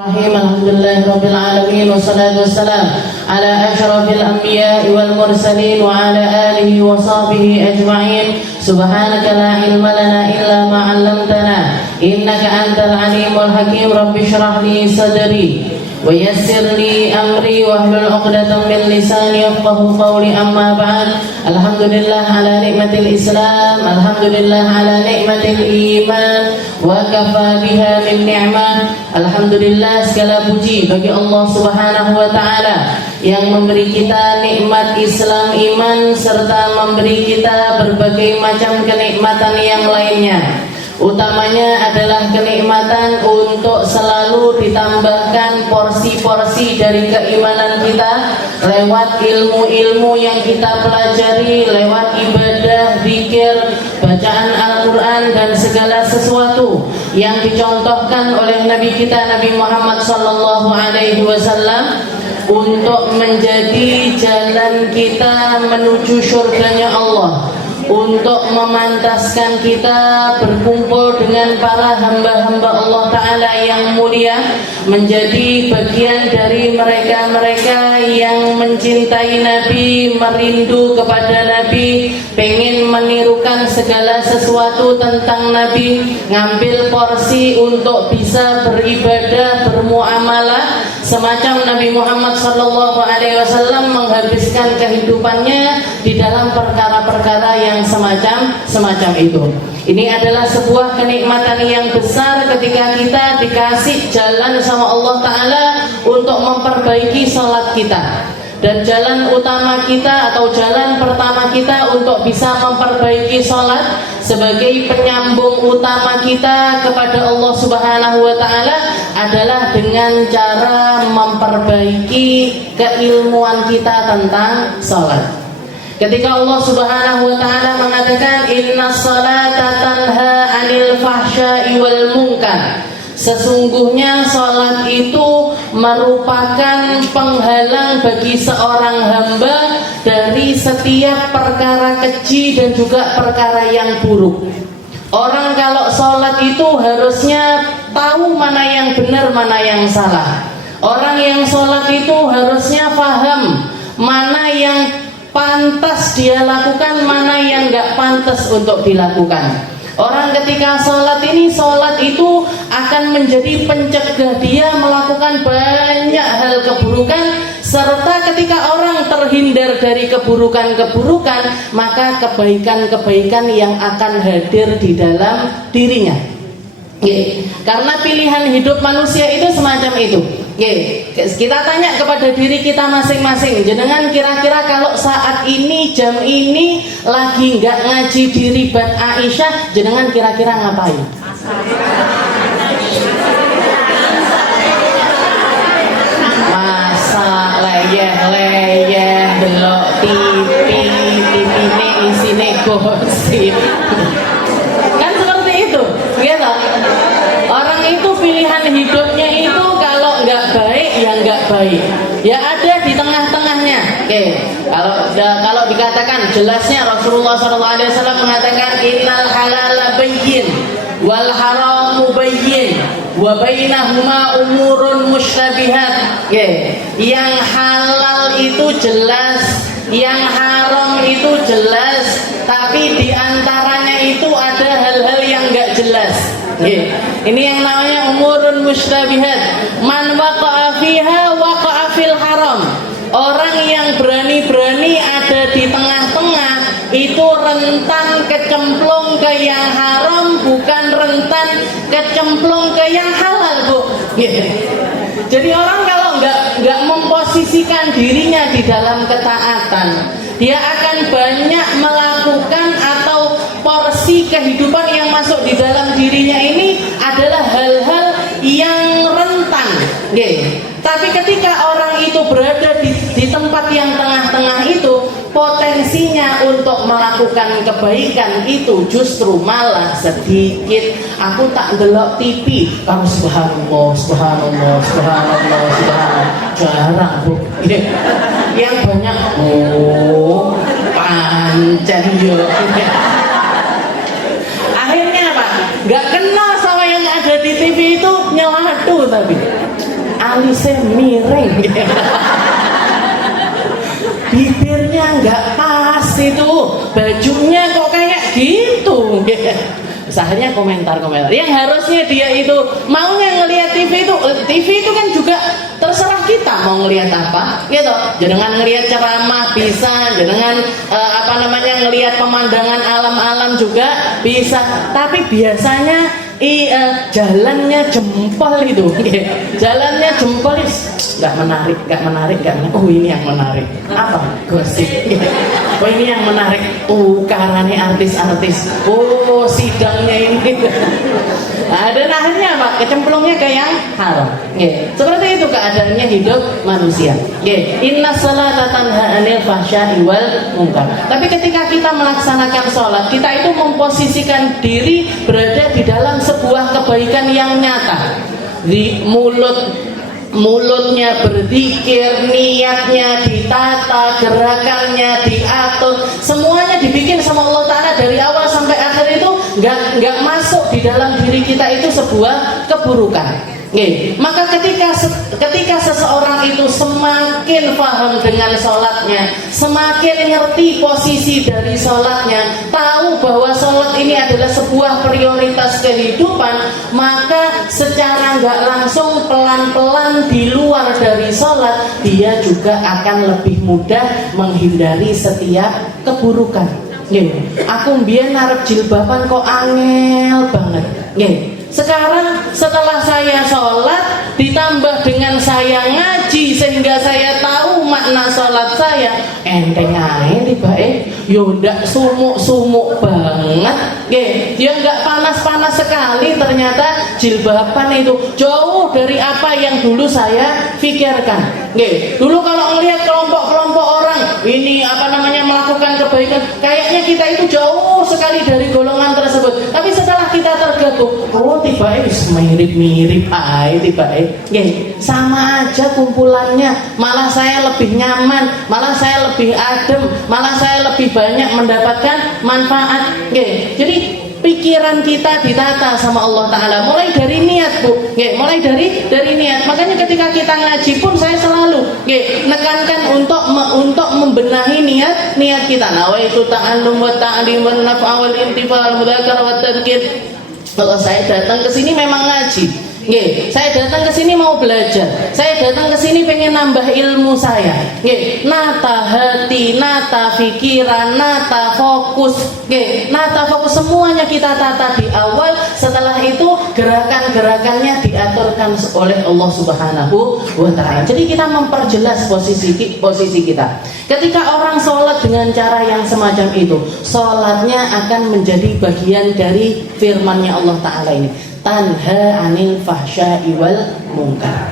الحمد لله رب العالمين والصلاة والسلام على أشرف الأنبياء والمرسلين وعلى آله وصحبه أجمعين. سبحانك لا علم لنا إلا ما علمتنا إنك أنت العليم الحكيم. رب اشرح لي صدري ويسر لي أمري واحلل عقدة من لساني يفقهوا قولي. أما بعد. الحمد لله على نعمة الإسلام، الحمد لله على نعمة الإيمان وكفى بها من نعمة. Alhamdulillah, segala puji bagi Allah Subhanahu wa Ta'ala yang memberi kita nikmat Islam, iman, serta memberi kita berbagai macam kenikmatan yang lainnya. Utamanya adalah kenikmatan untuk selalu ditambahkan porsi-porsi dari keimanan kita lewat ilmu-ilmu yang kita pelajari, lewat ibadah, zikir, bacaan Al-Quran, dan segala sesuatu yang dicontohkan oleh Nabi kita Nabi Muhammad SAW untuk menjadi jalan kita menuju surganya Allah, untuk memantaskan kita berkumpul dengan para hamba-hamba Allah Ta'ala yang mulia, menjadi bagian dari mereka-mereka yang mencintai Nabi, merindu kepada Nabi, pengen menirukan segala sesuatu tentang Nabi, ngambil porsi untuk bisa beribadah, bermuamalah semacam Nabi Muhammad SAW menghabiskan kehidupannya di dalam perkara-perkara yang semacam itu. Ini adalah sebuah kenikmatan yang besar ketika kita dikasih jalan sama Allah Ta'ala untuk memperbaiki sholat kita. Dan jalan utama kita atau jalan pertama kita untuk bisa memperbaiki sholat sebagai penyambung utama kita kepada Allah Subhanahu wa Ta'ala adalah dengan cara memperbaiki keilmuan kita tentang sholat. Ketika Allah Subhanahu wa Ta'ala mengatakan innas salata tanha 'anil fahsya'i wal munkar, sesungguhnya salat itu merupakan penghalang bagi seorang hamba dari setiap perkara keji dan juga perkara yang buruk. Orang kalau salat itu harusnya tahu mana yang benar, mana yang salah. Orang yang salat itu harusnya paham mana yang pantas dia lakukan, mana yang gak pantas untuk dilakukan. Orang ketika sholat itu akan menjadi pencegah dia melakukan banyak hal keburukan, serta ketika orang terhindar dari keburukan-keburukan, maka kebaikan-kebaikan yang akan hadir di dalam dirinya. Karena pilihan hidup manusia itu semacam itu. Kita tanya kepada diri kita masing-masing, jenengan kira-kira kalau saat ini jam ini lagi nggak ngaji di ribat Aisyah, jenengan kira-kira ngapain? Masak, leyeh, delok TV ini isine gosip. Kan seperti itu, gitu. Orang itu pilihan hidupnya itu kalau nggak baik ya nggak baik, ya ada di tengah-tengahnya. Kalau dikatakan jelasnya Rasulullah SAW mengatakan innal halala bayyin wal haramu bayyin wa bainahuma umurun mushtabihat. Yang halal itu jelas, yang haram itu jelas, tapi diantaranya itu ada hal-hal yang nggak jelas. Ini yang namanya umurun mushtabihat. Man waqa'a fiha waqa'a fil haram. Orang yang berani-berani ada di tengah-tengah itu rentan kecemplung ke yang haram, bukan rentan kecemplung ke yang halal, Bu. Jadi orang kalau nggak memposisikan dirinya di dalam ketaatan, dia akan banyak melakukan atau porsi kehidupan yang masuk di dalam dirinya ini adalah hal-hal yang rentan. Tapi ketika orang itu berada di tempat yang tengah-tengah itu, potensinya untuk melakukan kebaikan itu justru malah sedikit. Aku tak delok TV, kamu subhanallah, jarang, Bu. Yang banyak pancen yo. Akhirnya apa? Gak kenal sama yang ada di TV itu, nyelah sepatu tapi alisnya miring. Bibirnya nggak pas itu, bajunya kok kayak gitu. Akhirnya komentar. Yang harusnya dia itu maunya ngelihat TV itu kan juga terserah kita mau ngelihat apa, gitu. Jangan ngelihat ceramah bisa, jangan ngelihat pemandangan alam-alam juga bisa. Tapi biasanya jalannya jempol itu, jalannya jempol nggak menarik. Oh ini yang menarik, apa gosip? Oh ini yang menarik, tukarannya artis-artis. Oh sidangnya ini. Nah, dan akhirnya apa? Kecemplungnya ke yang haram. Seperti itu keadaannya hidup manusia. Inna sholata tanha 'anil fahsya'i wal munkar. Tapi ketika kita melaksanakan sholat, kita itu memposisikan diri berada di dalam sebuah kebaikan yang nyata. Di mulutnya berzikir, niatnya ditata, gerakannya diatur, semuanya dibikin sama Allah Ta'ala dari awal sampai akhir itu nggak masuk di dalam diri kita itu sebuah keburukan. Maka ketika seseorang itu semakin paham dengan sholatnya, semakin ngerti posisi dari sholatnya, tahu bahwa sholat ini adalah sebuah prioritas kehidupan, maka secara nggak langsung pelan-pelan di luar dari sholat dia juga akan lebih mudah menghindari setiap keburukan. Aku mbiyen arep jilbaban kok angel banget. Sekarang setelah saya sholat ditambah dengan saya ngaji sehingga saya tahu makna sholat saya, enteng aja tiba-tiba yo ndak sumuk-sumuk banget. Dia nggak panas-panas sekali, ternyata jilbaban itu jauh dari apa yang dulu saya pikirkan. Dulu kalau ngelihat kelompok-kelompok orang ini melakukan kebaikan, kayaknya kita itu jauh sekali dari golongan tersebut. Tapi setelah kita tergabung, tiba-tiba mirip-mirip tiba-tiba sama aja kumpulannya, malah saya lebih nyaman, malah saya lebih adem, malah saya lebih banyak mendapatkan manfaat. Jadi pikiran kita ditata sama Allah Ta'ala mulai dari niat, Bu. Mulai dari niat. Makanya ketika kita ngaji pun saya selalu nekankan untuk membenahi niat kita. Nawaitu ta'allum wa ta'lim wa naf'a wal intifa' wal mudzakara wat tadhkir. Kalau saya datang ke sini memang ngaji. Saya datang ke sini mau belajar. Saya datang ke sini pengen nambah ilmu saya. Nata hati, nata pikiran, nata fokus. Nata fokus semuanya kita tata di awal. Setelah itu gerakan-gerakannya diaturkan oleh Allah Subhanahu wa Ta'ala. Jadi kita memperjelas posisi kita. Ketika orang sholat dengan cara yang semacam itu, sholatnya akan menjadi bagian dari firman-Nya Allah Ta'ala ini, tanha 'anil fahsya'i wal munkar.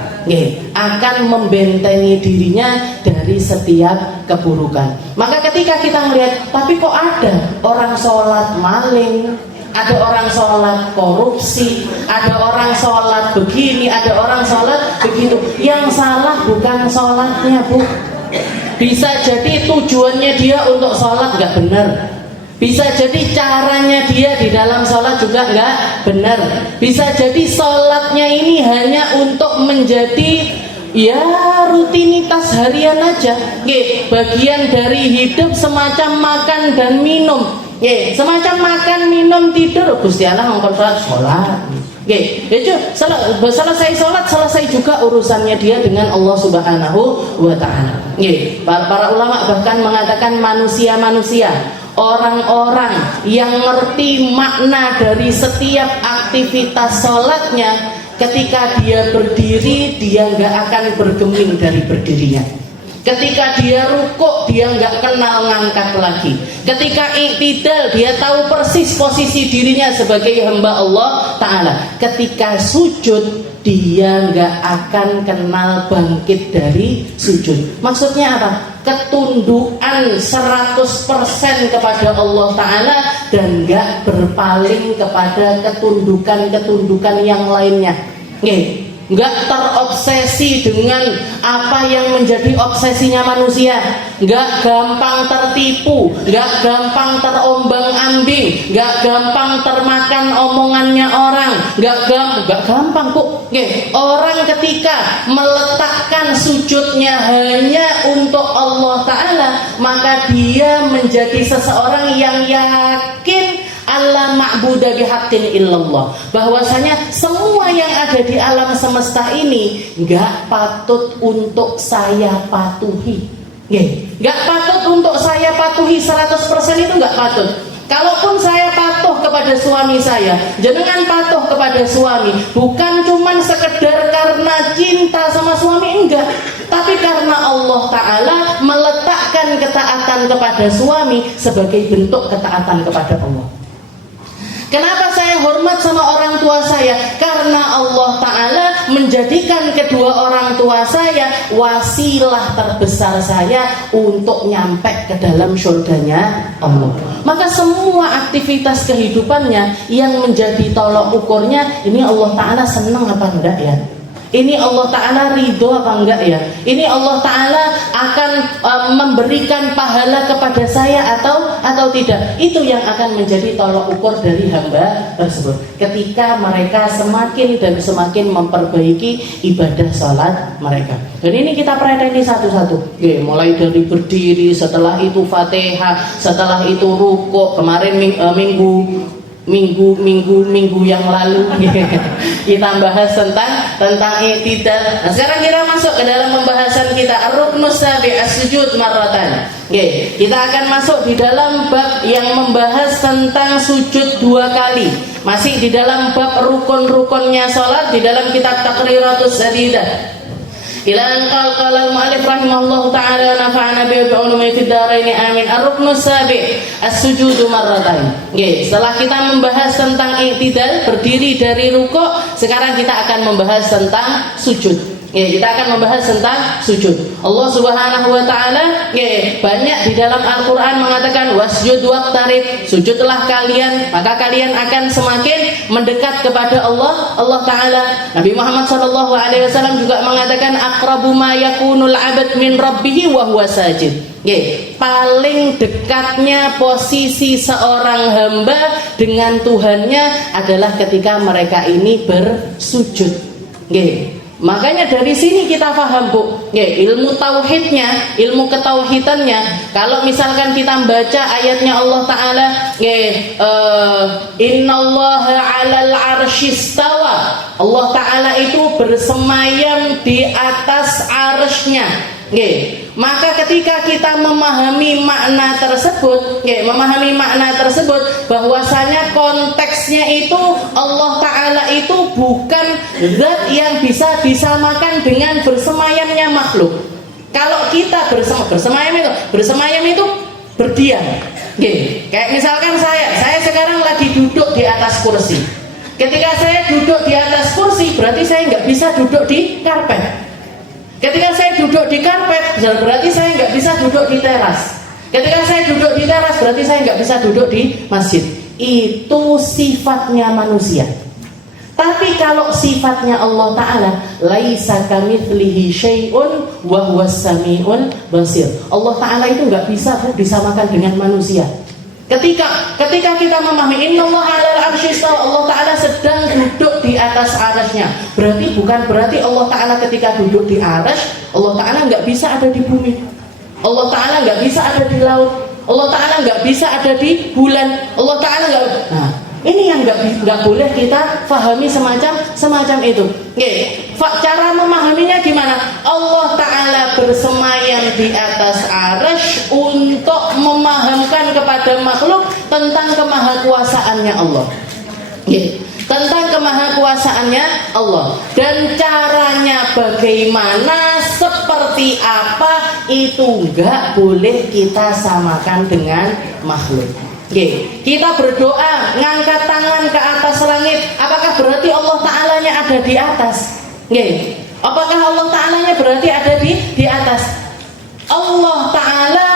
Akan membentengi dirinya dari setiap keburukan. Maka ketika kita melihat, tapi kok ada orang sholat maling, ada orang sholat korupsi, ada orang sholat begini, ada orang sholat begitu. Yang salah bukan sholatnya, Bu. Bisa jadi tujuannya dia untuk sholat nggak benar. Bisa jadi caranya dia di dalam sholat juga nggak benar. Bisa jadi sholatnya ini hanya untuk menjadi rutinitas harian aja. Bagian dari hidup semacam makan dan minum. Semacam makan, minum, tidur. Gusti Allah ngomong sholat. Selesai sholat, selesai juga urusannya dia dengan Allah Subhanahu wa Ta'ala. Para ulama bahkan mengatakan manusia-manusia, orang-orang yang ngerti makna dari setiap aktivitas sholatnya, ketika dia berdiri, dia nggak akan bergeming dari berdirinya. Ketika dia rukuk, dia nggak kenal ngangkat lagi. Ketika iktidal, dia tahu persis posisi dirinya sebagai hamba Allah Ta'ala. Ketika sujud, dia nggak akan kenal bangkit dari sujud. Maksudnya apa? Ketundukan 100% kepada Allah Ta'ala dan nggak berpaling kepada ketundukan-ketundukan yang lainnya. nggak terobsesi dengan apa yang menjadi obsesinya manusia, nggak gampang tertipu, nggak gampang terombang-ambing, nggak gampang termakan omongannya orang, nggak gampang kok. Orang ketika meletakkan sujudnya hanya untuk Allah Ta'ala, maka dia menjadi seseorang yang yakin Allah ma'buda bihaqqin illallah, bahwasanya semua yang ada di alam semesta ini enggak patut untuk saya patuhi. Enggak patut untuk saya patuhi 100%, itu enggak patut. Kalaupun saya patuh kepada suami saya, jenengan patuh kepada suami, bukan cuman sekedar karena cinta sama suami, enggak, tapi karena Allah Ta'ala meletakkan ketaatan kepada suami sebagai bentuk ketaatan kepada Allah. Kenapa saya hormat sama orang tua saya? Karena Allah Ta'ala menjadikan kedua orang tua saya wasilah terbesar saya untuk nyampe ke dalam syurganya Allah. Maka semua aktivitas kehidupannya yang menjadi tolok ukurnya, ini Allah Ta'ala senang apa enggak ya? Ini Allah Ta'ala ridho apa enggak ya? Ini Allah Ta'ala akan memberikan pahala kepada saya atau tidak? Itu yang akan menjadi tolok ukur dari hamba tersebut ketika mereka semakin dan semakin memperbaiki ibadah sholat mereka. Dan ini kita perhatikan satu-satu. Mulai dari berdiri, setelah itu Fatihah, setelah itu rukuk. Kemarin minggu yang lalu kita bahas tentang i'tidal. Nah, sekarang kita masuk ke dalam pembahasan kita ar-ruknus sabi' as-sujud marratan. Kita akan masuk di dalam bab yang membahas tentang sujud 2 kali. Masih di dalam bab rukun-rukunnya salat di dalam kitab Taqriratus Sadidah. Ila an qala al-mu'allif rahimahullahu ta'ala nafa'ana bi ulumi fid dharain amin. Ar-ruknus sabi' as-sujudu marratan. Setelah kita membahas tentang i'tidal, berdiri dari rukuk, sekarang kita akan membahas tentang sujud. Kita akan membahas tentang sujud. Allah Subhanahu wa Ta'ala banyak di dalam Al-Quran mengatakan wasjud waqtarib, sujudlah kalian maka kalian akan semakin mendekat kepada Allah Ta'ala. Nabi Muhammad SAW juga mengatakan aqrabu ma yakunul abad min rabbihi wa huwa sajid. Paling dekatnya posisi seorang hamba dengan Tuhannya adalah ketika mereka ini bersujud. Makanya dari sini kita paham ilmu tauhidnya, ilmu ketauhidannya. Kalau misalkan kita baca ayatnya Allah Ta'ala, innallaha 'alal 'arsy istawa, Allah Ta'ala itu bersemayam di atas arsy-Nya. Maka ketika kita memahami makna tersebut, bahwasanya konteksnya itu Allah Ta'ala itu bukan zat yang bisa disamakan dengan bersemayamnya makhluk. Kalau kita bersemayam itu berdiam. Kayak misalkan saya sekarang lagi duduk di atas kursi. Ketika saya duduk di atas kursi, berarti saya nggak bisa duduk di karpet. Ketika saya duduk di karpet, berarti saya nggak bisa duduk di teras. Ketika saya duduk di teras, berarti saya nggak bisa duduk di masjid. Itu sifatnya manusia. Tapi kalau sifatnya Allah Ta'ala, laisa kamitslihi syai'un wa huwas sami'ul basir. Allah Ta'ala itu nggak bisa disamakan dengan manusia. Ketika kita memahami innallaha 'alal 'arsy istawa, Allah Ta'ala sedang duduk di atas arasy-Nya. Bukan berarti Allah Ta'ala ketika duduk di arasy, Allah Ta'ala nggak bisa ada di bumi. Allah Ta'ala nggak bisa ada di laut. Allah Ta'ala nggak bisa ada di bulan. Allah Ta'ala nggak. Nah, ini yang nggak boleh kita pahami semacam itu. Cara memahaminya gimana? Allah Ta'ala bersemayam di atas arasy untuk memahamkan kepada makhluk tentang kemahakuasaannya Allah. Tentang kemahakuasaannya Allah. Dan caranya bagaimana, seperti apa, itu nggak boleh kita samakan dengan makhluk. Kita berdoa ngangkat tangan ke atas langit, apakah berarti Allah Ta'alanya ada di atas? Apakah Allah Ta'alanya berarti ada di atas? Allah Ta'ala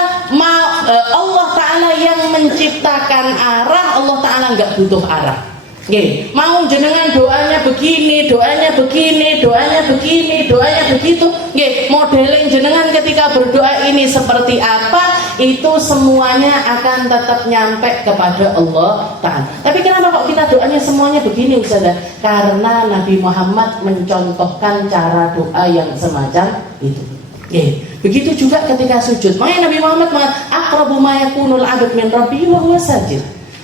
yang menciptakan arah, Allah Ta'ala nggak butuh arah. Nggih, mau jenengan doanya begini, doanya begini, doanya begini, doanya begitu. Nggih, modeling jenengan ketika berdoa ini seperti apa, itu semuanya akan tetap nyampe kepada Allah Ta'ala. Tapi kenapa kok kita doanya semuanya begini Ustazah? Karena Nabi Muhammad mencontohkan cara doa yang semacam itu. Begitu juga ketika sujud. Makanya Nabi Muhammad mengatakan aqrabu ma yakunul 'abd min rabbihi wa huwa sajid.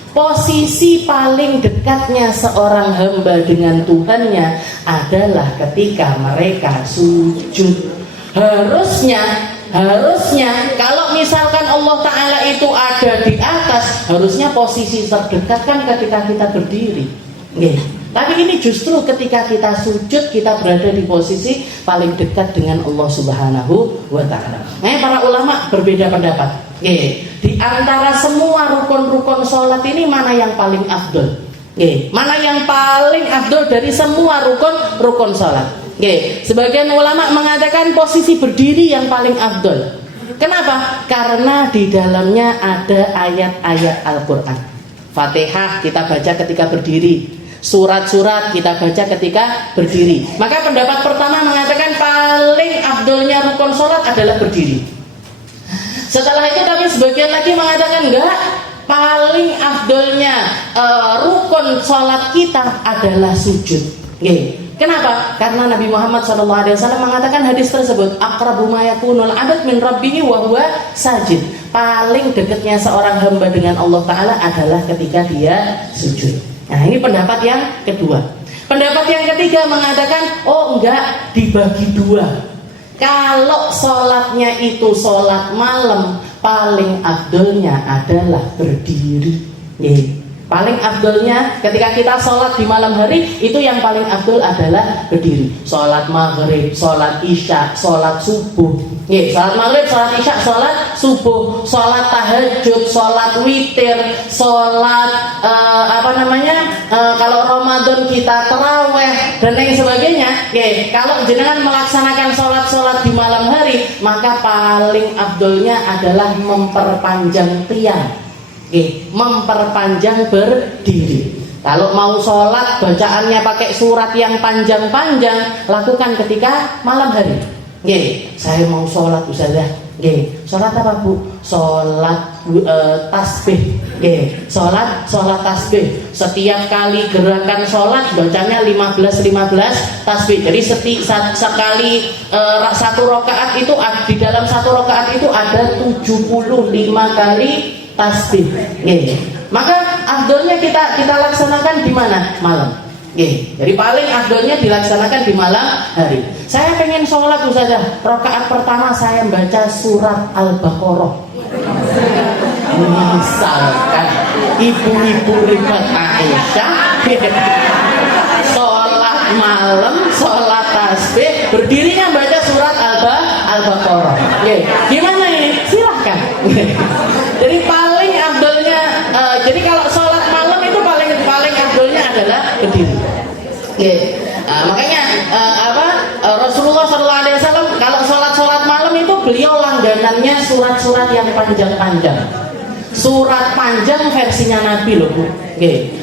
Posisi paling dekatnya seorang hamba dengan Tuhannya adalah ketika mereka sujud. Harusnya kalau misalkan Allah Ta'ala itu ada di atas, harusnya posisi terdekat kan ketika kita berdiri. Tapi ini justru ketika kita sujud, kita berada di posisi paling dekat dengan Allah Subhanahu wa Ta'ala. Nah, para ulama berbeda pendapat. Di antara semua rukun-rukun sholat ini mana yang paling afdol? Mana yang paling afdol dari semua rukun sholat? Sebagian ulama mengatakan posisi berdiri yang paling afdol. Kenapa? Karena di dalamnya ada ayat-ayat Al-Quran. Fatihah kita baca ketika berdiri, surat-surat kita baca ketika berdiri. Maka pendapat pertama mengatakan paling afdolnya rukun sholat adalah berdiri. Setelah itu tapi sebagian lagi mengatakan enggak, paling afdolnya rukun sholat kita adalah sujud. Kenapa? Karena Nabi Muhammad SAW mengatakan hadis tersebut, aqrabu ma yakunul 'abd min rabbihi wa huwa sajid. Paling dekatnya seorang hamba dengan Allah Ta'ala adalah ketika dia sujud. Nah, ini pendapat yang kedua. Pendapat yang ketiga mengatakan, oh enggak, dibagi dua. Kalau sholatnya itu sholat malam, paling afdolnya adalah berdiri. Paling afdolnya ketika kita sholat di malam hari, itu yang paling afdol adalah berdiri. Sholat maghrib, sholat isya, sholat subuh. Sholat maghrib, sholat isya, sholat subuh, sholat tahajud, sholat witir, sholat kalau Ramadan kita taraweh dan lain sebagainya. Kalau jenengan melaksanakan sholat di malam hari, maka paling afdolnya adalah memperpanjang qiyam. Memperpanjang berdiri. Kalau mau sholat bacaannya pakai surat yang panjang-panjang, lakukan ketika malam hari. Saya mau sholat Ustazah. Sholat apa Bu? Sholat tasbih. Sholat tasbih. Setiap kali gerakan sholat bacanya 15 tasbih. Jadi sekali satu rakaat itu, di dalam satu rakaat itu ada 75 kali tasbih. Maka afdolnya kita laksanakan di mana? Malam. Jadi paling afdolnya dilaksanakan di malam hari. Saya pengen sholat Ustazah, rakaat pertama saya baca surat Al-Baqarah. Misalkan ibu-ibu ribat Aisyah sholat malam, sholat tasbih, berdirinya baca surat Al-Baqarah. Gimana ini? Silahkan. Jadi paling afdolnya, jadi kalau sholat malam itu paling afdolnya adalah berdiri. Makanya Rasulullah SAW kalau sholat malam itu beliau langganannya surat-surat yang panjang-panjang. Surat panjang versinya Nabi loh Bu.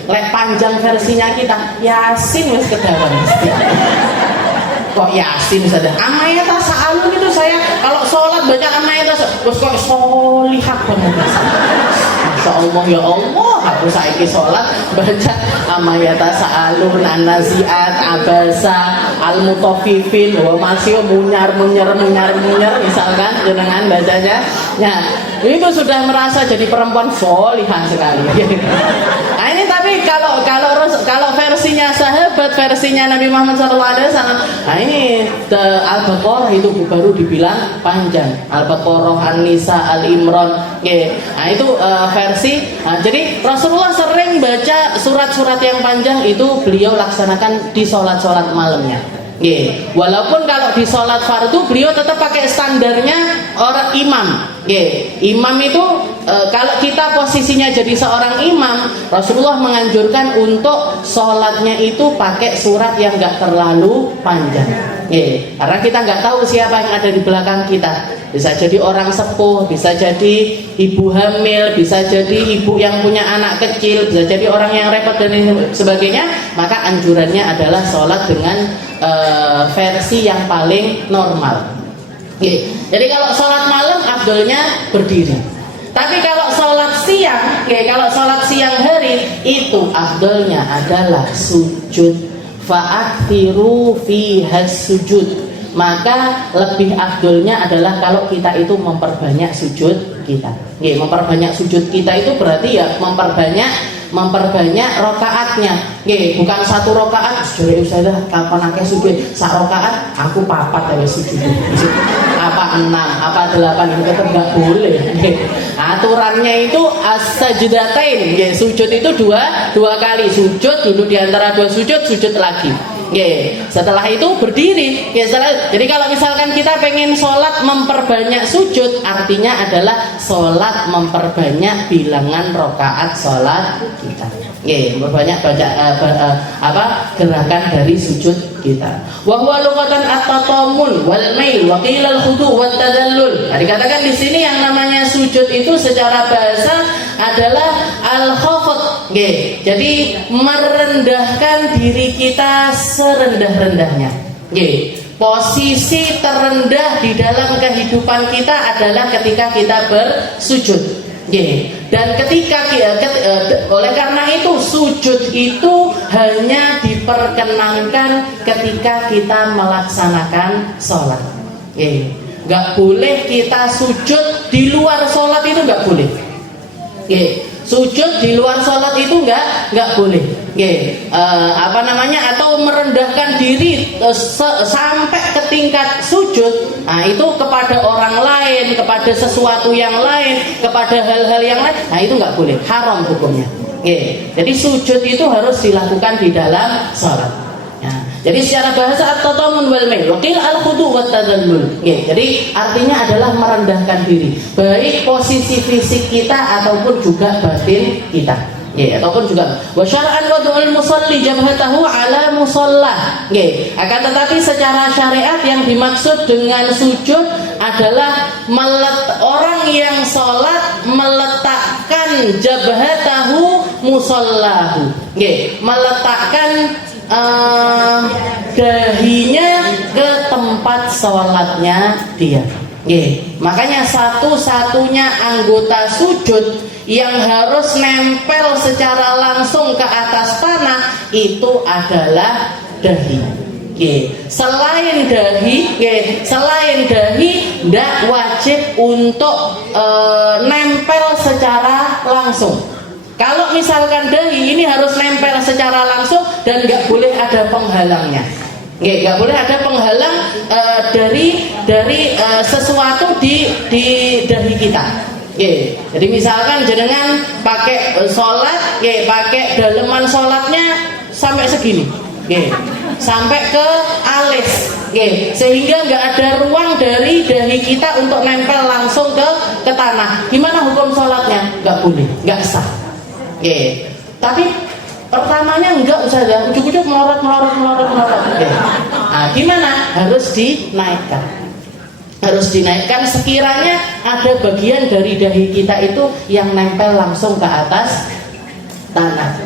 Lek panjang versinya kita Yasin wis kedawan. Kok Yasin saja? Amayata sa'alun itu saya kalau sholat baca amayata terus kok sholihah banget. Masya Allah ya Allah, aku saiki sholat baca amayata sa'alun, an-nazi'at, abasa, al-mutaffifin, wa masih munyar misalkan jenengan bacanya. Nah, itu sudah merasa jadi perempuan sholihah sekali. Nah, ini tapi kalau versinya sahabat, versinya Nabi Muhammad SAW, nah ini Al-Baqarah itu baru dibilang panjang. Al-Baqarah, An-Nisa, Al-Imran. Nah itu versi. Nah, jadi Rasulullah sering baca surat-surat yang panjang itu beliau laksanakan di sholat malamnya. Walaupun kalau di sholat fardu beliau tetap pakai standarnya orang imam. Imam itu kalau kita posisinya jadi seorang imam, Rasulullah menganjurkan untuk sholatnya itu pakai surat yang gak terlalu panjang. Karena kita nggak tahu siapa yang ada di belakang kita. Bisa jadi orang sepuh, bisa jadi ibu hamil, bisa jadi ibu yang punya anak kecil, bisa jadi orang yang repot dan sebagainya. Maka anjurannya adalah sholat dengan versi yang paling normal. Jadi kalau sholat malam afdolnya berdiri. Tapi kalau sholat siang, kalau sholat siang hari itu afdolnya adalah sujud. Fa'akhiru fihas sujud. Maka lebih afdolnya adalah kalau kita itu memperbanyak sujud kita. Memperbanyak sujud kita itu berarti ya memperbanyak rokaatnya. Bukan satu rokaat. Jadi Ustazah kapan akeh sujud sak rokaat aku papat ya sujud. Apa 6, apa 8 itu tetap nggak boleh. Aturannya itu as-sajdatain. Sujud itu dua kali. Sujud dulu di antara dua sujud lagi. Setelah itu berdiri. Jadi kalau misalkan kita pengen sholat memperbanyak sujud, artinya adalah sholat memperbanyak bilangan rokaat sholat kita. Memperbanyak gerakan dari sujud kita. Wa huwa lughatan at-tatamun wal mail wa qila al-khudu' wat tadallul. Dikatakan di sini yang namanya sujud itu secara bahasa adalah al-khafd. Jadi merendahkan diri kita serendah-rendahnya. Posisi terendah di dalam kehidupan kita adalah ketika kita bersujud. Dan oleh karena itu sujud itu hanya diperkenankan ketika kita melaksanakan sholat. Gak boleh kita sujud di luar sholat, itu gak boleh. Sujud di luar sholat itu nggak boleh. Atau merendahkan diri sampai ke tingkat sujud. Nah itu kepada orang lain, kepada sesuatu yang lain, kepada hal-hal yang lain. Nah itu nggak boleh, haram hukumnya. Jadi sujud itu harus dilakukan di dalam sholat. Jadi secara bahasa at-tatamun wal mail wa qil al-khudu' wat tadallul. Jadi artinya adalah merendahkan diri, baik posisi fisik kita ataupun juga batin kita. Ataupun juga wa syar'an wad'ul musalli jabhatahu ala musalla. Akan tetapi secara syariat yang dimaksud dengan sujud adalah orang yang sholat meletakkan jabhatahu musallahu. Meletakkan dahinya ke tempat sholatnya dia. Makanya satu-satunya anggota sujud yang harus nempel secara langsung ke atas tanah itu adalah dahi. Selain dahi tidak wajib untuk nempel secara langsung. Kalau misalkan dahi ini harus nempel secara langsung dan nggak boleh ada penghalangnya. Nggak boleh ada penghalang dari sesuatu di dahi kita. Jadi misalkan jenengan pakai sholat, pakai daleman sholatnya sampai segini, sampai ke alis, sehingga nggak ada ruang dari dahi kita untuk nempel langsung ke tanah. Gimana hukum sholatnya? Nggak boleh, nggak sah. Tapi pertamanya enggak usah ada ujuk-ujuk melorot. Nah, gimana? Harus dinaikkan sekiranya ada bagian dari dahi kita itu yang nempel langsung ke atas tanah.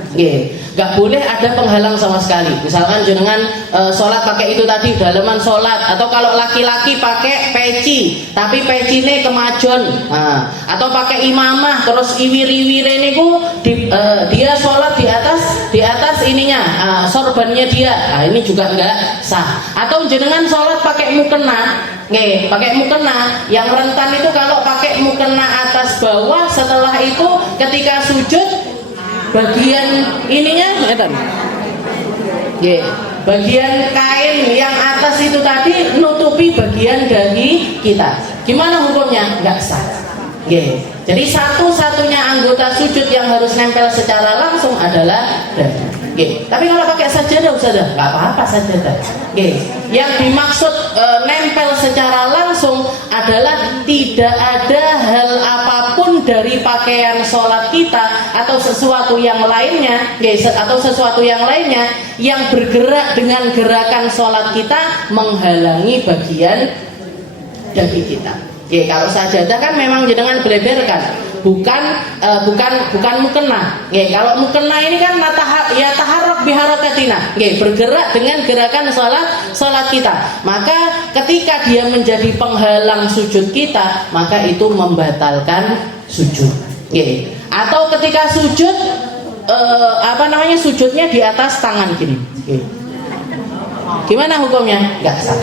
Gak boleh ada penghalang sama sekali. Misalkan jenengan sholat pakai itu tadi daleman sholat, atau kalau laki-laki pakai peci tapi pecine kemajon, atau pakai imamah terus iwir-iwire niku dia sholat di atas ininya, sorbannya dia. Nah, ini juga enggak sah. Atau jenengan sholat pakai mukena. Pakai mukena yang rentan itu kalau pakai mukena atas bawah, setelah itu ketika sujud bagian ininya bagian kain yang atas itu tadi nutupi bagian dahi kita. Gimana hukumnya? Nggak sah. Jadi satu-satunya anggota sujud yang harus nempel secara langsung adalah dahi. Tapi kalau pakai sajadah nggak apa-apa sajadah. Yang dimaksud nempel secara langsung adalah tidak ada hal apapun dari pakaian sholat kita atau sesuatu yang lainnya, yang bergerak dengan gerakan sholat kita menghalangi bagian dahi kita. Ya, kalau sajadah kan memang jenengan bleberkan, bukan mukena. Ya, kalau mukena ini kan ya taharruk biharakatina. Ya, bergerak dengan gerakan salat kita. Maka ketika dia menjadi penghalang sujud kita, maka itu membatalkan sujud. Ya. Atau ketika sujud sujudnya di atas tangan gini. Ya. Gimana hukumnya? Enggak sah.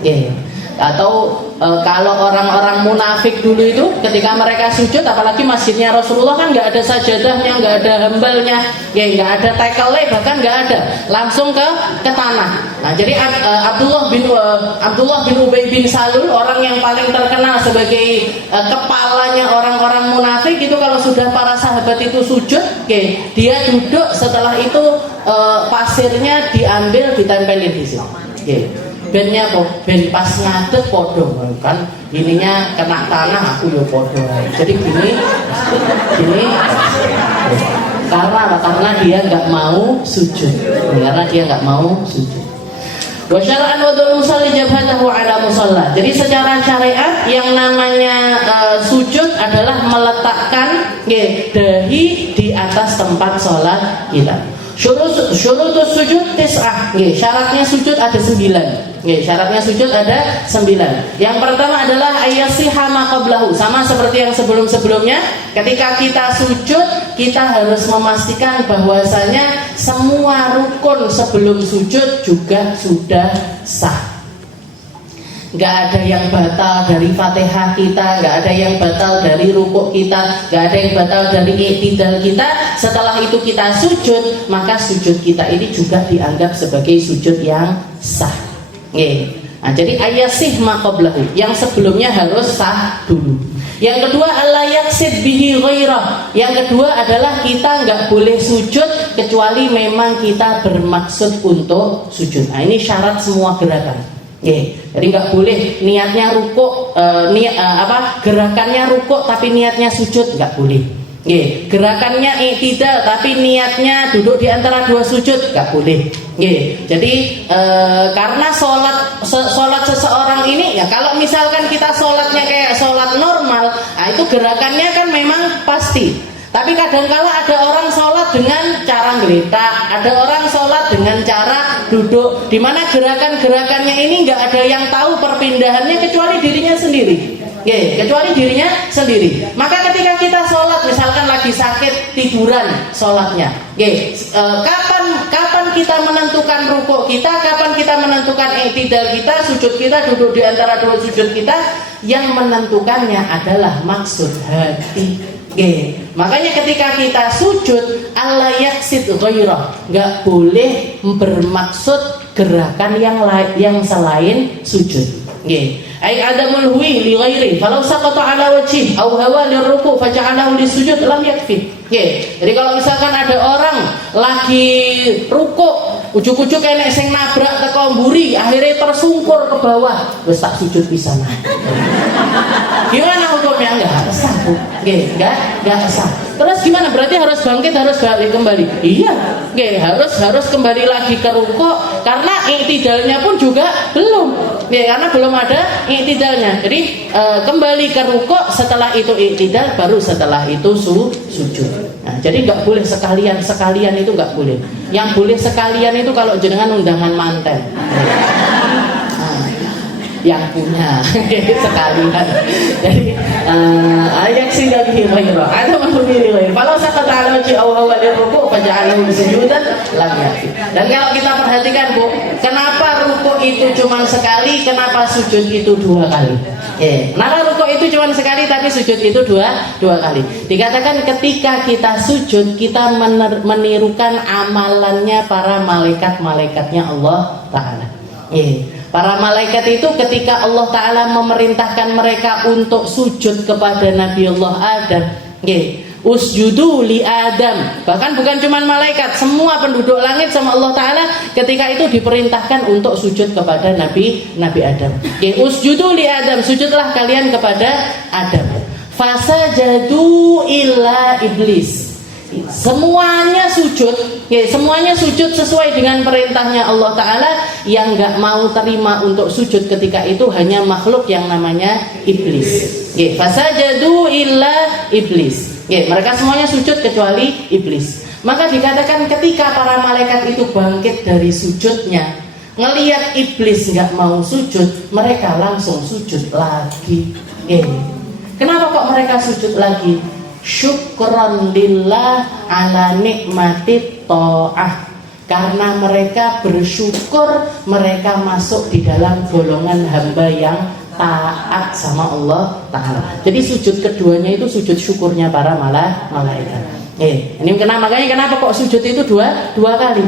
Ya. Atau kalau orang-orang munafik dulu itu ketika mereka sujud, apalagi masjidnya Rasulullah kan nggak ada sajadahnya, nggak ada hambalnya, ya nggak ada tackle-nya, bahkan nggak ada, langsung ke tanah. Nah, jadi Abdullah bin Ubay bin Salul, orang yang paling terkenal sebagai kepalanya orang-orang munafik itu, kalau sudah para sahabat itu sujud, dia duduk, setelah itu pasirnya diambil ditempelin di sini. Bennya kok ben pas ngadeg podo kan, ininya kena tanah aku yo podo. Jadi gini karena dia nggak mau sujud. Wa syar'an wadul musalli jabhatahu ala musalla. Jadi secara syariat yang namanya sujud adalah meletakkan dahi di atas tempat sholat kita. Syurutus sujud tis'ah. Syaratnya sujud ada 9. Syaratnya sujud ada 9. Yang pertama adalah ayyasiha ma qablahu. Sama seperti yang sebelum-sebelumnya, ketika kita sujud kita harus memastikan bahwasanya semua rukun sebelum sujud juga sudah sah. Nggak ada yang batal dari Fatihah kita, nggak ada yang batal dari rukuk kita, nggak ada yang batal dari i'tidal kita. Setelah itu kita sujud, maka sujud kita ini juga dianggap sebagai sujud yang sah. Nah, jadi ayasih maqablahu, yang sebelumnya harus sah dulu. Yang kedua alla yaksid bihi ghairah. Yang kedua adalah kita nggak boleh sujud kecuali memang kita bermaksud untuk sujud. Nah, ini syarat semua gerakan. Jadi nggak boleh niatnya rukuk, gerakannya rukuk tapi niatnya sujud, nggak boleh. Gerakannya i'tidal tapi niatnya duduk di antara dua sujud, nggak boleh. Jadi karena sholat seseorang ini, ya kalau misalkan kita sholatnya kayak sholat normal, nah itu gerakannya kan memang pasti. Tapi kadangkala ada orang sholat dengan cara geletak, ada orang sholat dengan cara duduk, di mana gerakan-gerakannya ini nggak ada yang tahu perpindahannya kecuali dirinya sendiri. Maka ketika kita sholat, misalkan lagi sakit, tiduran sholatnya, kapan kita menentukan rukuk kita, kapan kita menentukan i'tidal kita, sujud kita, duduk di antara dua sujud kita, yang menentukannya adalah maksud hati. Makanya ketika kita sujud alla yaksid ghairah, nggak boleh bermaksud gerakan yang selain sujud. Ai adamul huwi li ghairi falau saqata ala wajhi aw hawa lirruku faja'alahu lisujud lam yakfi. Jadi kalau misalkan ada orang lagi rukuk, ujuk-ujuk enek sing nabrak teko mburi, akhirnya tersungkur ke bawah, wis tak sujud pisan. Gimana hukumnya? Enggak sah, Bu. Enggak sah. Terus gimana? Berarti harus bangkit, harus balik kembali. Iya. Harus kembali lagi ke rukuk karena i'tidalnya pun juga belum. Karena belum ada i'tidalnya. Jadi kembali ke rukuk, setelah itu i'tidal, baru setelah itu sujud. Nah, jadi nggak boleh sekalian itu nggak boleh. Yang boleh sekalian itu kalau jenengan undangan manten. Yang punya sekalian. Jadi ayat sehingga bihirah ada menghubiri kalau sakata ala wajhi aw hawa lirruku faja'alahu sujudan lam yakfi. Dan kalau kita perhatikan, Bu, kenapa rukuk itu cuma sekali, kenapa sujud itu 2 kali? Kenapa rukuk itu cuma sekali tapi sujud itu dua kali? Dikatakan ketika kita sujud kita menirukan amalannya para malaikat-malaikatnya Allah Ta'ala. Para malaikat itu ketika Allah Ta'ala memerintahkan mereka untuk sujud kepada Nabi Allah Adam, usjudu li Adam. Bahkan bukan cuma malaikat, semua penduduk langit sama Allah Ta'ala ketika itu diperintahkan untuk sujud kepada Nabi Adam. Usjudu li Adam, sujudlah kalian kepada Adam. Fasajadu illa iblis. semuanya sujud, semuanya sujud sesuai dengan perintahnya Allah Ta'ala. Yang gak mau terima untuk sujud ketika itu hanya makhluk yang namanya iblis. Fasajadu illa iblis. Mereka semuanya sujud kecuali iblis. Maka dikatakan ketika para malaikat itu bangkit dari sujudnya, ngelihat iblis gak mau sujud, mereka langsung sujud lagi. Kenapa kok mereka sujud lagi? Syukran lillah ala nikmati ta'ah. Karena mereka bersyukur mereka masuk di dalam golongan hamba yang taat sama Allah Ta'ala. Jadi sujud keduanya itu sujud syukurnya para malaikat. Ini makanya kenapa kok sujud itu dua kali?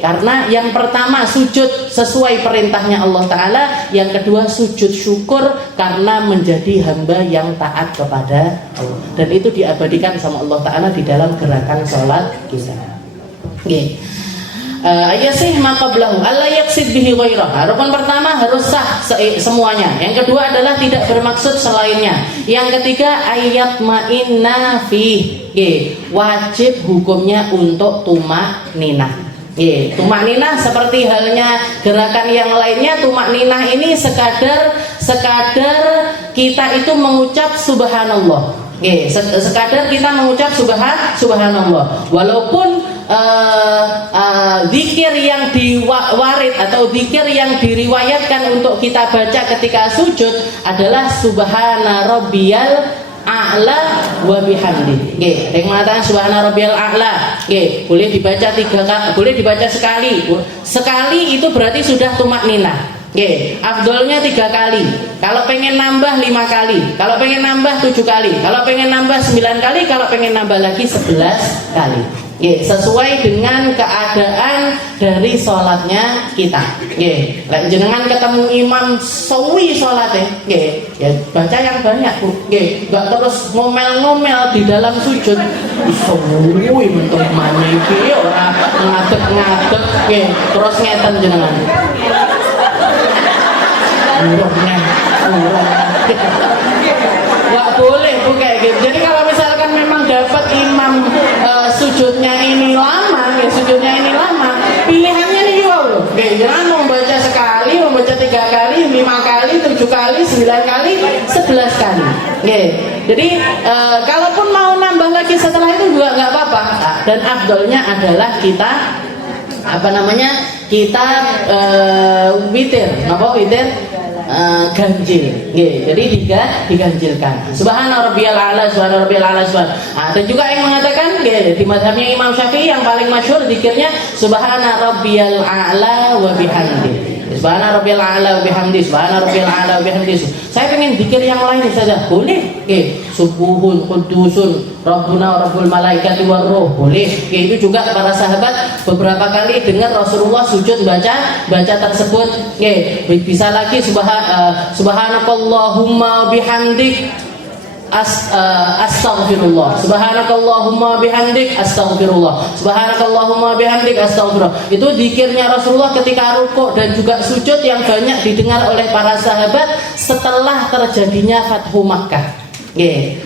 Karena yang pertama sujud sesuai perintahnya Allah Ta'ala, yang kedua sujud syukur karena menjadi hamba yang taat kepada Allah. Dan itu diabadikan sama Allah Ta'ala di dalam gerakan sholat kita. Ayasih maqablahu alla yaqsid bihi ghairah. Rukun pertama harus sah semuanya. Yang kedua adalah tidak bermaksud selainnya. Yang ketiga ayat ma'inna fi. Wajib hukumnya untuk tumak ninah. Tumak ninah seperti halnya gerakan yang lainnya. Tumak ninah ini sekadar kita itu mengucap subhanallah. Sekadar kita mengucap subhanallah. Walaupun zikir yang diwarid atau zikir yang diriwayatkan untuk kita baca ketika sujud adalah subhana rabbiyal a'la wa bihamdi. Yang mengatakan subhana rabbiyal a'la, boleh dibaca 3 kali, boleh dibaca sekali. Sekali itu berarti sudah tumak ninah. Afdolnya 3 kali. Kalau pengen nambah 5 kali. Kalau pengen nambah 7 kali. Kalau pengen nambah 9 kali. Kalau pengen nambah lagi 11 kali. Sesuai dengan keadaan dari sholatnya kita. Jenengan ketemu imam sawi sholatnya, baca yang banyak bu. Gak terus ngomel-ngomel di dalam sujud. Sawi bentuk mana iki ora ngadeg-ngadeg. Terus ngeten jenengan. Gak boleh bu kayak gitu. Jadi kalau misalkan memang dapat imam sujudnya ini lama, pilihannya nih loh. Jangan membaca sekali, membaca 3 kali, 5 kali, 7 kali, 9 kali, 11 kali. Jadi kalaupun mau nambah lagi setelah itu juga nggak apa-apa. Dan afdolnya adalah kita kita witir, witir ganjil. Jadi diganjilkan. Subhana rabbiyal a'la, subhana rabbiyal a'la, dan juga yang mengatakan di mazhabnya Imam Syafi'i yang paling masyhur zikirnya subhana rabbiyal a'la wa bihamdi. Subhana rabbiyal a'la wa bihamdi, subhana rabbiyal a'la wa bihamdi. Saya pengen zikir yang lain saja, boleh. Subuhun qudusun rabbuna wa rabbul malaikati war ruh, boleh. Itu juga para sahabat beberapa kali dengar Rasulullah sujud baca tersebut. Bisa lagi subhanakallahumma bihamdik astaghfirullah, subhanakallahumma bihamdik astaghfirullah, subhanakallahumma bihamdik astaghfirullah. Itu zikirnya Rasulullah ketika rukuk dan juga sujud yang banyak didengar oleh para sahabat setelah terjadinya Fathu Makkah.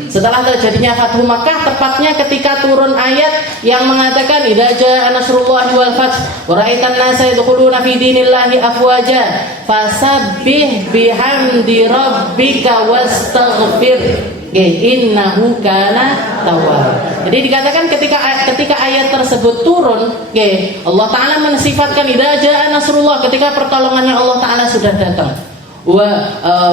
Setelah terjadinya Fathu Makkah, tepatnya ketika turun ayat yang mengatakan idza jaa nasrullahi wal fath wa ra'aitan nasa yadkhuluna fi dinillahi afwaja fasabbih bihamdi rabbika wastaghfir innahu kana tawwab. Jadi dikatakan ketika ayat tersebut turun, Allah Ta'ala mensifatkan idza jaa nasrullah, ketika pertolongannya Allah Ta'ala sudah datang. Wa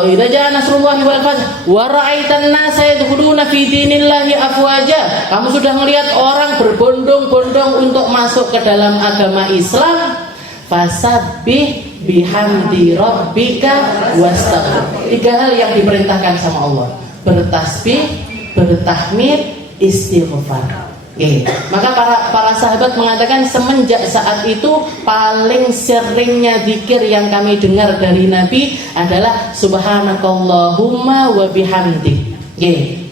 idza jaa nasrullahi wal fath wa ra'aitan nasa yadkhuluna fi dinillahi afwaja. Kamu sudah melihat orang berbondong-bondong untuk masuk ke dalam agama Islam. Fasabbih bihamdi rabbika wastaghfir. 3 hal yang diperintahkan sama Allah: bertasbih, bertahmid, istighfar. Maka para sahabat mengatakan semenjak saat itu paling seringnya zikir yang kami dengar dari Nabi adalah subhanakallahumma wa bihamdik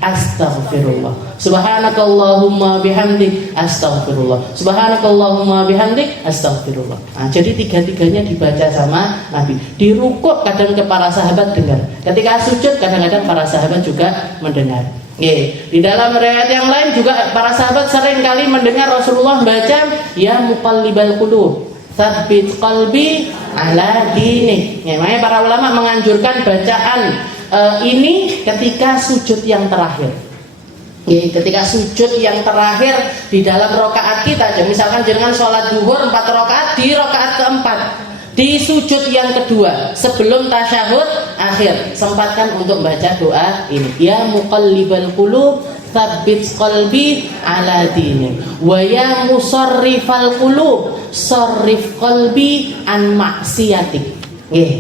astaghfirullah, subhanakallahumma bihamdik astaghfirullah, subhanakallahumma bihamdik astaghfirullah. Jadi 3-3-nya dibaca sama Nabi. Di rukuk kadang ke para sahabat dengar, ketika sujud kadang-kadang para sahabat juga mendengar. Di dalam riwayat yang lain juga para sahabat sering kali mendengar Rasulullah baca ya muqallibal qulub tsabbit qalbi ala dinik. Makanya para ulama menganjurkan bacaan ini ketika sujud yang terakhir. Ketika sujud yang terakhir di dalam rakaat kita, misalkan jangan sholat duhur 4 rakaat, di rakaat keempat, di sujud yang kedua sebelum tasyahud akhir, sempatkan untuk baca doa ini. Ya muqallibal qulub tsabbit qalbi ala dinik wa ya musarrifal qulub sarrif qalbi an maksiatik.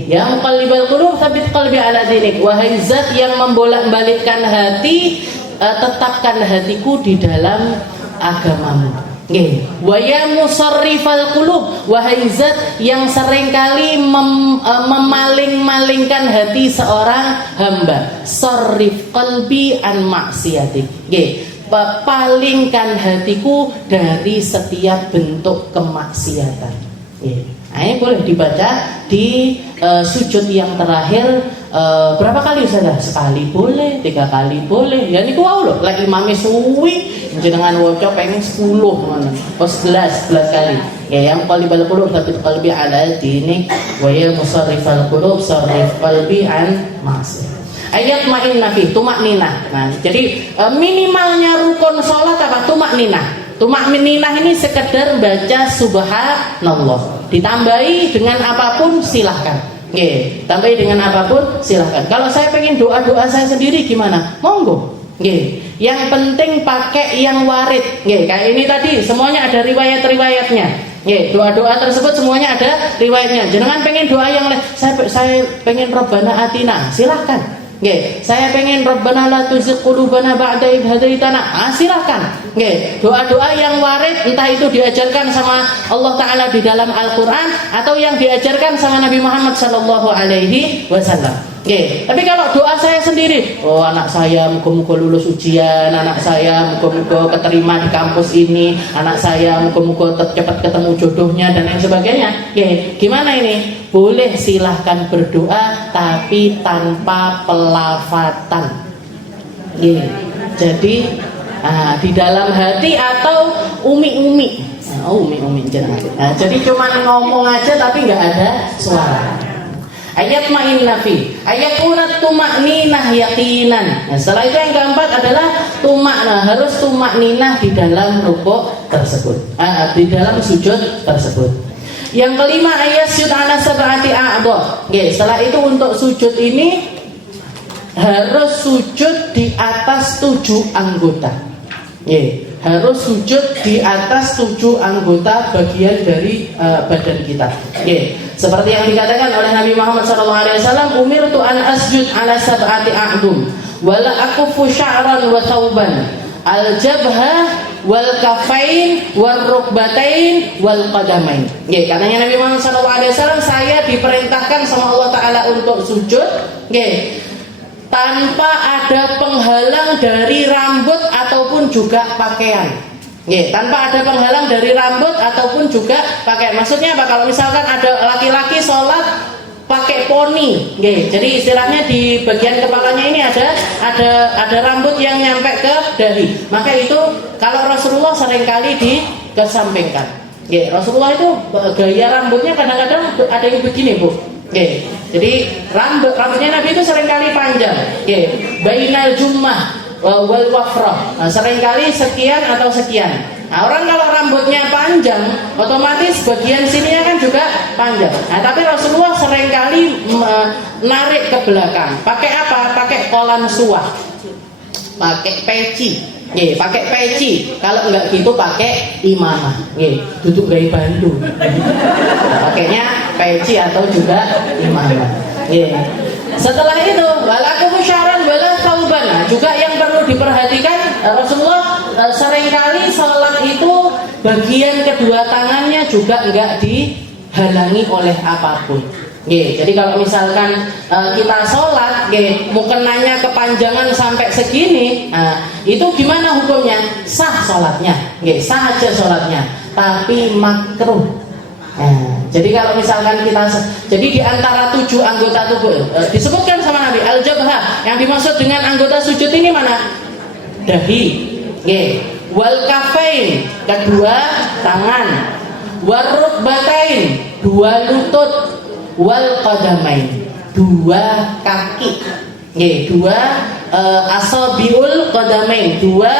Ya muqallibal qulub tsabbit qalbi ala dinik, wahai zat yang membolak-balikkan hati, tetapkan hatiku di dalam agamamu. Wa ya musarrifal qulub, wahai zat yang seringkali memaling-malingkan hati seorang hamba, sarrif qalbi an maksiatik. Palingkan hatiku dari setiap bentuk kemaksiatan. Ini boleh dibaca di sujud yang terakhir. Berapa kali Ustazah? Sekali boleh, 3 kali boleh. Ya niku wae lho, lek imame suwi jenengan waca pengen 10 ngono. 11 kali. Ya yang qalbal qulub tapi qalbi ala dinik wa ya musarrifal qulub sarrif qalbi an ma'siyah. Ayat ma'inna fi tumakninah. Nah, jadi minimalnya rukun salat apa? Tumakninah. Tumakninah ini sekedar baca subhanallah. Ditambahi dengan apapun silahkan. Tambahi dengan apapun silahkan. Kalau saya pengen doa-doa saya sendiri gimana? Monggo. Yang penting pakai yang warid. Kayak ini tadi semuanya ada riwayat-riwayatnya. Doa-doa tersebut semuanya ada riwayatnya. Jangan pengen doa yang lain. Saya pengen Rabbana atina, silahkan. Saya pengen Rabbana la tuzigh qulubana ba'da idh hadaitana, silahkan. Doa-doa yang warid, entah itu diajarkan sama Allah Ta'ala di dalam Al-Quran atau yang diajarkan sama Nabi Muhammad SAW. Tapi kalau doa saya sendiri, anak saya muka-muka lulus ujian, anak saya muka-muka keterima di kampus ini, anak saya muka-muka cepat ketemu jodohnya dan lain sebagainya. Gimana ini? Boleh silahkan berdoa tapi tanpa pelafatan. Jadi di dalam hati atau umi-umi. Umi-umi jangan. Jadi cuma ngomong aja tapi nggak ada suara. Ayat ma'inna fi ayat unat tumakninah yakinan. Setelah itu yang keempat adalah tumakna, harus tumakninah di dalam rukuk tersebut, di dalam sujud tersebut. Yang kelima ayat sujud ala sab'ati a'dha. Setelah itu untuk sujud ini harus sujud di atas 7 anggota. Harus sujud di atas 7 anggota bagian dari badan kita. Seperti yang dikatakan oleh Nabi Muhammad SAW, umirtu an asjud ala sab'ati a'dhum wala akufu sya'ran wa thawban al-jabha wal kafain wal rukbatain wal qadamain. Katanya Nabi Muhammad SAW, saya diperintahkan sama Allah Ta'ala untuk sujud tanpa ada penghalang dari rambut ataupun juga pakaian. Tanpa ada penghalang dari rambut ataupun juga pakaian. Maksudnya apa? Kalau misalkan ada laki-laki sholat pakai poni, jadi istilahnya di bagian kepalanya ini ada rambut yang nyampe ke dahi, maka itu kalau Rasulullah seringkali dikesampingkan. Rasulullah itu gaya rambutnya kadang-kadang ada yang begini, Bu. Jadi rambutnya Nabi itu seringkali panjang. Bainal jummah wal wafrah. Seringkali sekian atau sekian. Orang kalau rambutnya panjang, otomatis bagian sininya kan juga panjang. Tapi Rasulullah seringkali narik ke belakang. Pakai apa? Pakai kolan suah, pakai peci. Pakai peci. Kalau enggak gitu pakai imamah. Duduk gaya bandu. Pakainya peci atau juga imamah. Setelah itu walakum syaran wala thawban. Juga yang perlu diperhatikan, Rasulullah seringkali sholat itu bagian kedua tangannya juga enggak dihalangi oleh apapun. Jadi kalau misalkan kita sholat, mukenanya kepanjangan sampai segini, itu gimana hukumnya? Sah sholatnya, sah aja sholatnya, tapi makruh. Jadi kalau misalkan kita, jadi di antara 7 anggota tubuh disebutkan sama Nabi al-jabha, yang dimaksud dengan anggota sujud ini mana? dahi. Nggih. Wal kafain, kedua tangan. Warukbatain, dua lutut. Wal qadamain, dua kaki. Nggih, dua asabiul qadamain, dua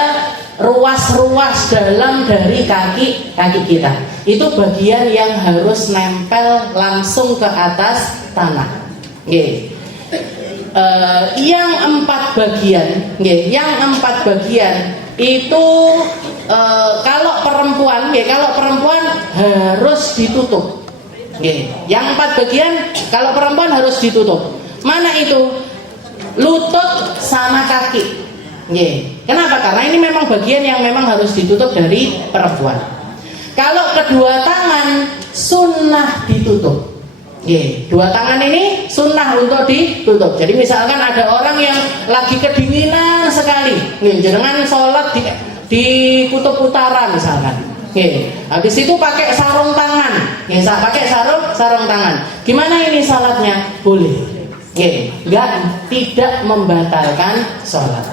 ruas-ruas dalam dari kaki kita. Itu bagian yang harus nempel langsung ke atas tanah. Nggih. Yang empat bagian, nggih, yang empat bagian itu kalau perempuan harus ditutup. Nggih. Yang empat bagian kalau perempuan harus ditutup. Mana itu? Lutut sama kaki. Nggih. Kenapa? Karena ini memang bagian yang memang harus ditutup dari perempuan. Kalau kedua tangan sunnah ditutup. Nggih, dua tangan ini sunnah untuk ditutup. Jadi misalkan ada orang yang lagi kedinginan sekali, nggih, jangan sholat di kutub utara misalkan. Nggih, habis itu pakai sarung tangan. Nggih, pakai sarung tangan. Gimana ini sholatnya? Boleh. Nggih, tidak membatalkan sholat.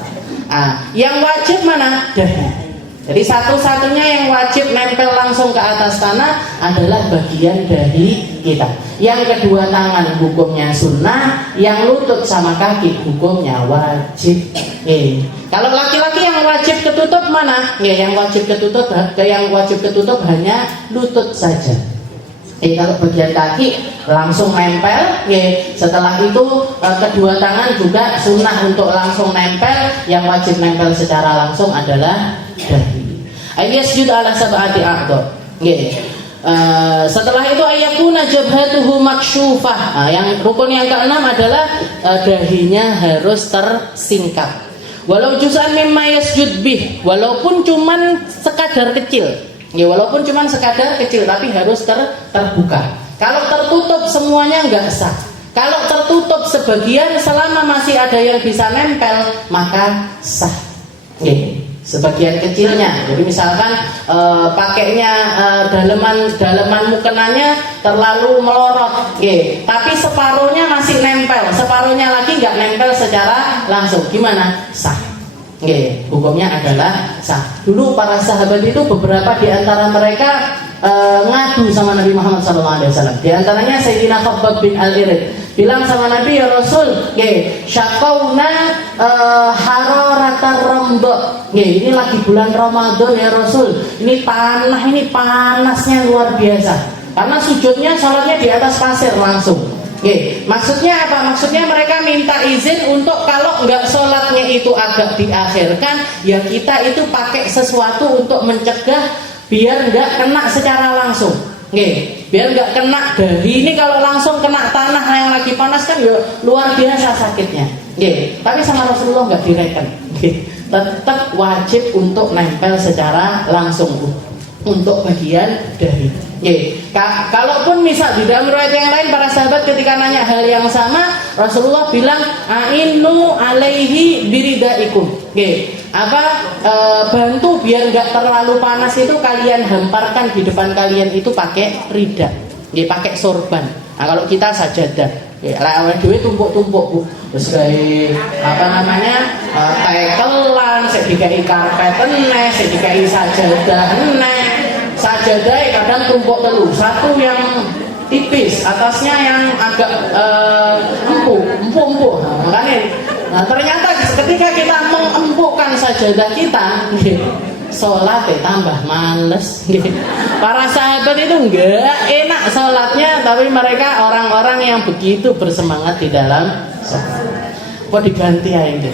Yang wajib mana? Dahi. Jadi satu-satunya yang wajib nempel langsung ke atas tanah adalah bagian dahi kita. Yang kedua tangan hukumnya sunnah, yang lutut sama kaki hukumnya wajib. Kalau laki-laki yang wajib ketutup mana? Yang wajib ketutup hanya lutut saja. Kalau bagian kaki langsung nempel, setelah itu kedua tangan juga sunnah untuk langsung nempel. Yang wajib nempel secara langsung adalah dahi. Ayyasjud ala sab'ati a'dha. Setelah itu ayakuna jabhatuhu maksyufah. Yang rukun yang keenam adalah dahinya harus tersingkap. Walau juz'an mimma yasjud bih, walaupun cuman sekadar kecil. Walaupun cuma sekadar kecil, tapi harus terbuka. Kalau tertutup semuanya nggak sah. Kalau tertutup sebagian selama masih ada yang bisa nempel, maka sah. Sebagian kecilnya. Jadi misalkan pakainya daleman mukenanya terlalu melorot, tapi separuhnya masih nempel, separuhnya lagi nggak nempel secara langsung. Gimana? Sah. Hukumnya adalah sah. Dulu para sahabat itu beberapa di antara mereka ngadu sama Nabi Muhammad SAW. Di antaranya Sayyidina Khabbab bin Al-Irid bilang sama Nabi, ya Rasul, syakauna hararatar ramda. Ini lagi bulan Ramadan ya Rasul. Ini tanah ini panasnya luar biasa. Karena sujudnya, sholatnya di atas pasir langsung. Maksudnya apa? Maksudnya mereka minta izin untuk kalau nggak sholatnya itu agak diakhirkan, ya kita itu pakai sesuatu untuk mencegah biar nggak kena secara langsung. Biar nggak kena dahi. Ini kalau langsung kena tanah yang lagi panas kan ya luar biasa sakitnya. Tapi sama Rasulullah nggak direken. Tetap wajib untuk nempel secara langsung untuk bagian dahi. Kalaupun misal di dalam riwayat yang lain para sahabat ketika nanya hal yang sama, Rasulullah bilang ainu alaihi biridaikum. Bantu biar nggak terlalu panas itu kalian hamparkan di depan kalian itu pakai rida, pakai sorban. Nah kalau kita sajadah, awal dhewe tumpuk-tumpuk Bu. Terus tekelan, sik dikai karpet eneh, sik dikai sajadah eneh. Sajadah kadang tumpuk telu, satu yang tipis, atasnya yang agak empuk. Nah, ternyata ketika kita mengempukkan sajadah kita, sholat tambah males. Para sahabat itu enggak enak sholatnya, tapi mereka orang-orang yang begitu bersemangat di dalam sholat. Kok diganti ya ini?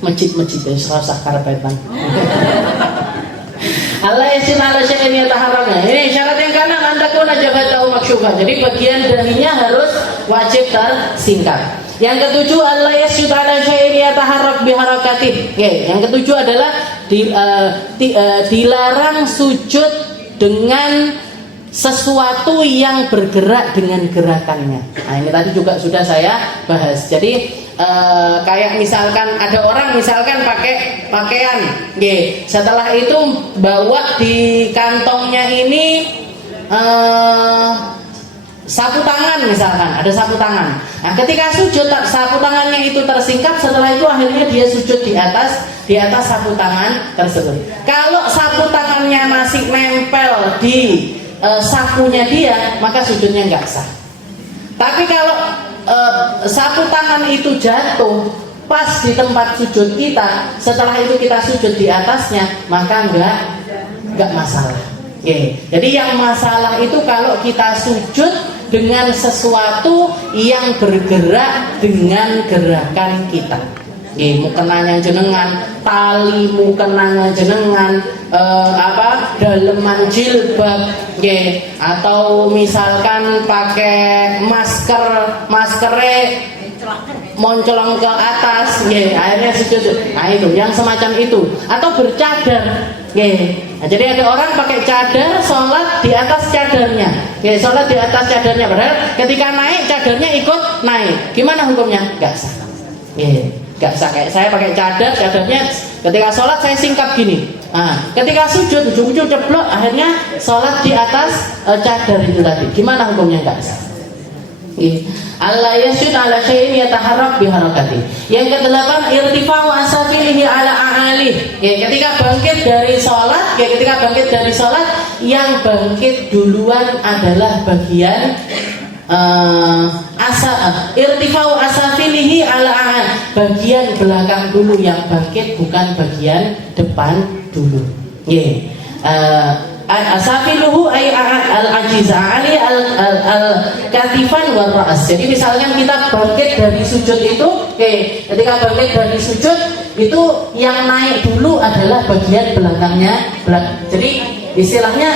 Masjid-masjid itu serasa karpetan. Allah yasin ala syai'in yataharraka. Ini syarat yang keenam, antakuna jabhatahu maksyufah. Jadi bagian dahinya harus wajib tersingkap. Yang ketujuh, Allah yasyud ala syai'in yataharrak biharakatih. Yang ketujuh adalah dilarang sujud dengan sesuatu yang bergerak dengan gerakannya. Nah, ini tadi juga sudah saya bahas. Jadi kayak misalkan ada orang misalkan pakai pakaian, setelah itu bawa di kantongnya ini sapu tangan misalkan, ada sapu tangan. Nah, ketika sujud sapu tangannya itu tersingkap, setelah itu akhirnya dia sujud di atas sapu tangan tersebut. Kalau sapu tangannya masih nempel di sapunya dia, maka sujudnya nggak sah. Tapi kalau sapu tangan itu jatuh pas di tempat sujud kita, setelah itu kita sujud di atasnya, maka nggak masalah. Jadi yang masalah itu kalau kita sujud dengan sesuatu yang bergerak dengan gerakan kita. Mukenanya jenengan, tali mukenanya jenengan, daleman jilbab, atau misalkan pakai maskernya moncolong ke atas, akhirnya sujud. Nah itu yang semacam itu, atau bercadar. Nah, jadi ada orang pakai cadar, sholat di atas cadarnya, sholat di atas cadarnya. Padahal ketika naik cadarnya ikut naik. Gimana hukumnya? Gak sah. Gak sah. Kayak saya pakai cadarnya ketika sholat saya singkap gini. Nah, ketika sujud ujung-ujung ceplok, akhirnya sholat di atas cadar itu tadi. Gimana hukumnya? Gak sah. Allah yasjud ala syai'in yataharrak biharakati. Yang kedelapan, irtifa'u asafilihi ala a'alih. Ketika bangkit dari sholat, yang bangkit duluan adalah bagian irtifa'u asafilihi ala a'al, bagian belakang dulu yang bangkit, bukan bagian depan dulu. Asafiluhu ay al-ajiza ali al-katifan wal ra's. Jadi misalkan kita bangkit dari sujud itu, ketika bangkit dari sujud itu yang naik dulu adalah bagian belakangnya. Jadi istilahnya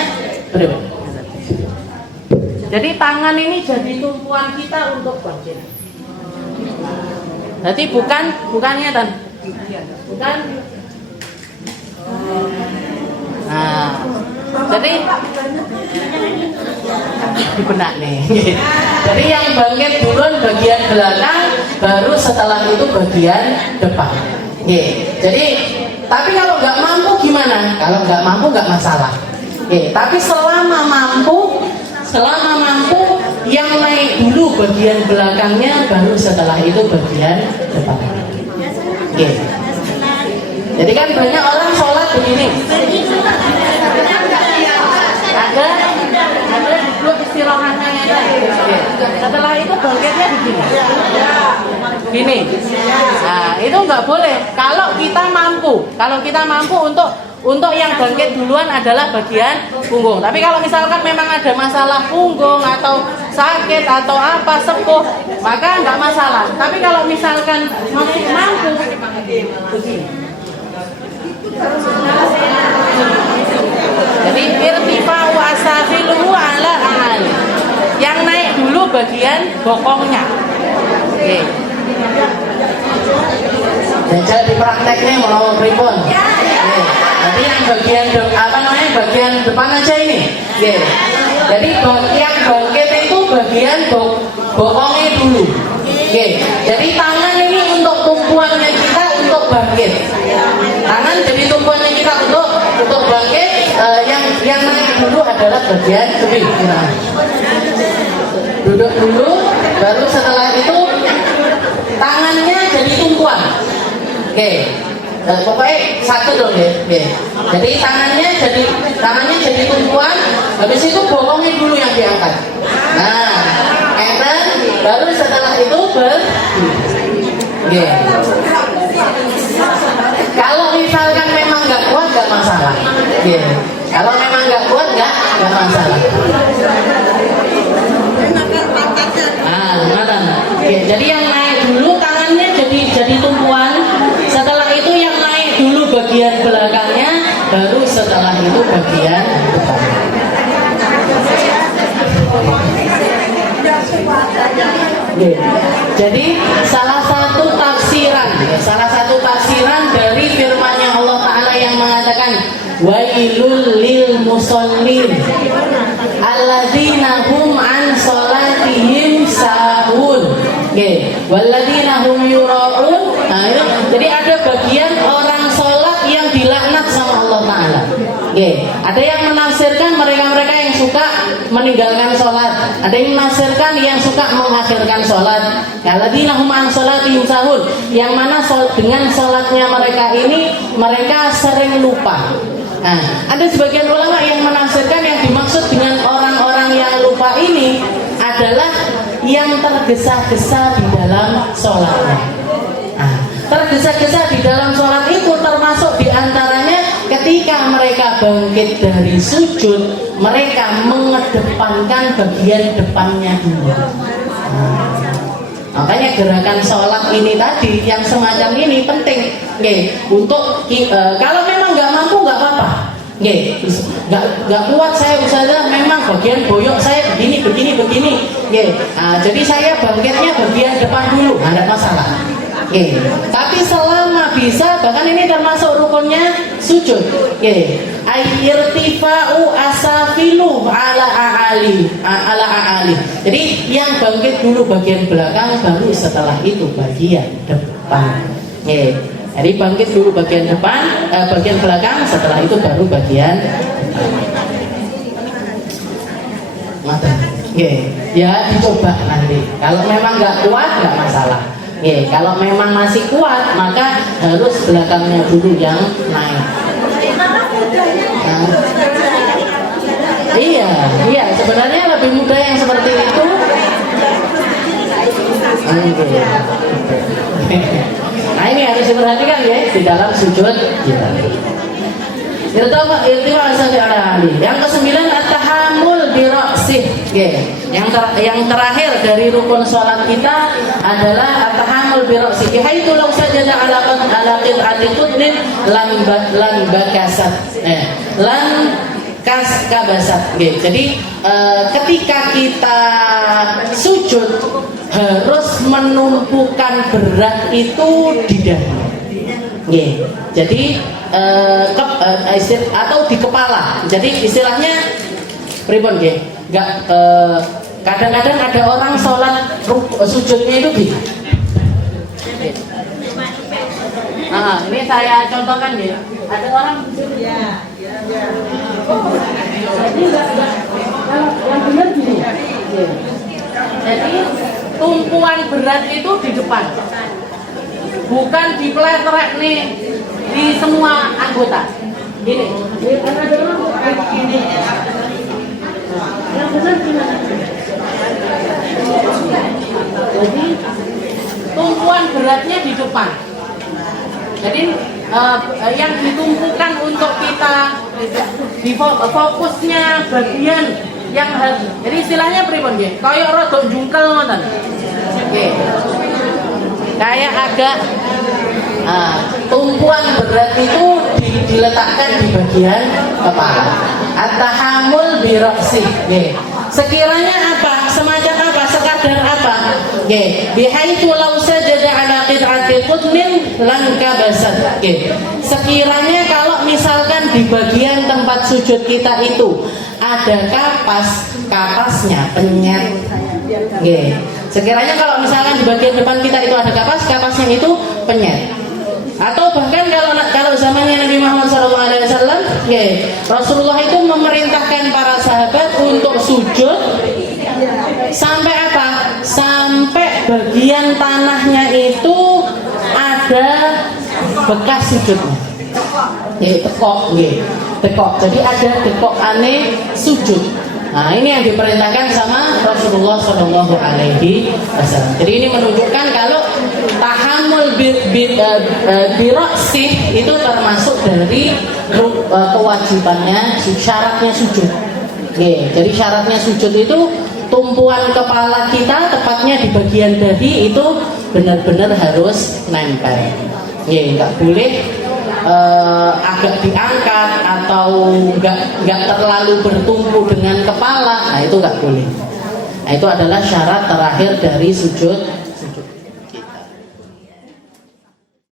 jadi tangan ini jadi tumpuan kita untuk bangkit. Jadi bukannya bukan. Nah, jadi di benak nih. Jadi yang bangkit duluan bagian belakang, baru setelah itu bagian depan. Jadi tapi kalau nggak mampu gimana? Kalau nggak mampu nggak masalah. Tapi selama mampu yang naik dulu bagian belakangnya, baru setelah itu bagian depan. Jadi kan banyak orang sholat begini. Ada duduk istirahatnya tadi. Setelah itu bangkitnya begini. Gini. Nah, itu nggak boleh. Kalau kita mampu untuk yang bangkit duluan adalah bagian punggung. Tapi kalau misalkan memang ada masalah punggung atau sakit atau apa sepuh, maka nggak masalah. Tapi kalau misalkan masih mampu begini. Jadi irtifa'u asafiluhu ala ahli, yang naik dulu bagian bokongnya. Jadi diprakteknya mau pripun? Jadi yang bagian bagian depan aja ini. Jadi yang bangkit itu bagian bokongnya dulu. Jadi tangan ini untuk tumpuannya kita untuk bangkit. Tangan jadi tumpuannya kita untuk bangkit. Yang naik dulu adalah bagian keping. Duduk dulu, baru setelah itu tangannya jadi tumpuan. Pokoknya satu dong ya. Jadi tangannya jadi tumpuan. Habis itu bokongnya dulu yang diangkat. Nah, baru setelah itu Kalau misalkan memang nggak kuat nggak masalah. Kalau memang nggak kuat nggak masalah. Jadi yang naik dulu tangannya jadi tumpuan. Setelah itu yang naik dulu bagian belakangnya, baru setelah itu bagian depan. Jadi salah satu tafsiran dari firman-Nya Allah Ta'ala yang mengatakan wailul lil musallin alladzina hum an salatihim sahun walladzina hum yura'un. Nah, jadi ada bagian orang sholat yang dilaknat sama Allah Ta'ala. Ada yang menafsirkan mereka-mereka yang suka meninggalkan sholat, ada yang menafsirkan yang suka mengakhirkan sholat. Alladzina hum an sholatihim sahun, yang mana dengan sholatnya mereka ini mereka sering lupa. Nah, ada sebagian ulama yang menafsirkan yang dimaksud dengan orang-orang yang lupa ini adalah yang tergesa-gesa di dalam sholatnya. Nah, tergesa-gesa di dalam sholat itu termasuk diantaranya ketika mereka bangkit dari sujud, mereka mengedepankan bagian depannya dulu. Nah, makanya gerakan sholat ini tadi yang semacam ini penting, untuk kalau memang nggak mampu nggak apa-apa, nggak kuat saya Ustazah, memang bagian boyok saya begini. Jadi saya bangkitnya bagian depan dulu, nggak masalah. Tapi selama bisa, bahkan ini termasuk rukunnya sujud. Irtifa'u asafilu ala a'ali. Jadi yang bangkit dulu bagian belakang, baru setelah itu bagian depan. Jadi bangkit dulu bagian depan, bagian belakang, setelah itu baru bagian depan. Ya dicoba nanti. Kalau memang nggak kuat nggak masalah. Kalau memang masih kuat, maka harus belakangnya dulu yang naik. Nah, iya, sebenarnya lebih mudah yang seperti itu. Nah, ini harus diperhatikan ya di dalam sujud kita. Yang kesembilan at-tahammul bi ra'sih. Yang terakhir dari rukun salat kita adalah at-tahammul bi ra'sih. Haitsu law sajada ala qit'ati qudnin lan bakasat. Kabasat. Jadi ketika kita sujud harus menumpukan berat itu di dahi. Jadi atau di kepala. Jadi istilahnya pripun nggih? Enggak, kadang-kadang ada orang sholat sujudnya itu gini. Ini saya contohkan ya. Ada orang jadi yang benar gini. Jadi tumpuan berat itu di depan, bukan dipletrek nih di semua anggota. Gini. Ada orang gini. Yang benar gimana? Jadi tumpuan beratnya di depan. Jadi yang ditumpukan untuk kita di fokusnya bagian yang harus. Jadi istilahnya pripun nggih? Kayak rada jungkel ngoten. Nggih. Kayak agak tumpuan berat itu diletakkan di bagian kepala. At-tahammul bi ra'sih. Sekiranya apa? Semacam apa? Sekadar apa? Bihaitsu law sajada ala qit'ati qudmin lan kabasat. Sekiranya kalau misalkan di bagian tempat sujud kita itu ada kapasnya penyet. Sekiranya kalau misalkan di bagian depan kita itu ada kapasnya itu penyet. Atau bahkan kalau zamannya Nabi Muhammad SAW, Rasulullah itu memerintahkan para sahabat untuk sujud sampai apa? Sampai bagian tanahnya itu ada bekas sujudnya. Tekok. Jadi ada dekok aneh sujud. Nah, ini yang diperintahkan sama Rasulullah SAW. Jadi ini menunjukkan kalau tahammul biraqsih itu termasuk dari kewajibannya, syaratnya sujud. Jadi syaratnya sujud itu tumpuan kepala kita tepatnya di bagian dahi itu benar-benar harus nempel. Nggak boleh agak diangkat atau nggak terlalu bertumpu dengan kepala. Nah, itu nggak boleh. Nah, itu adalah syarat terakhir dari sujud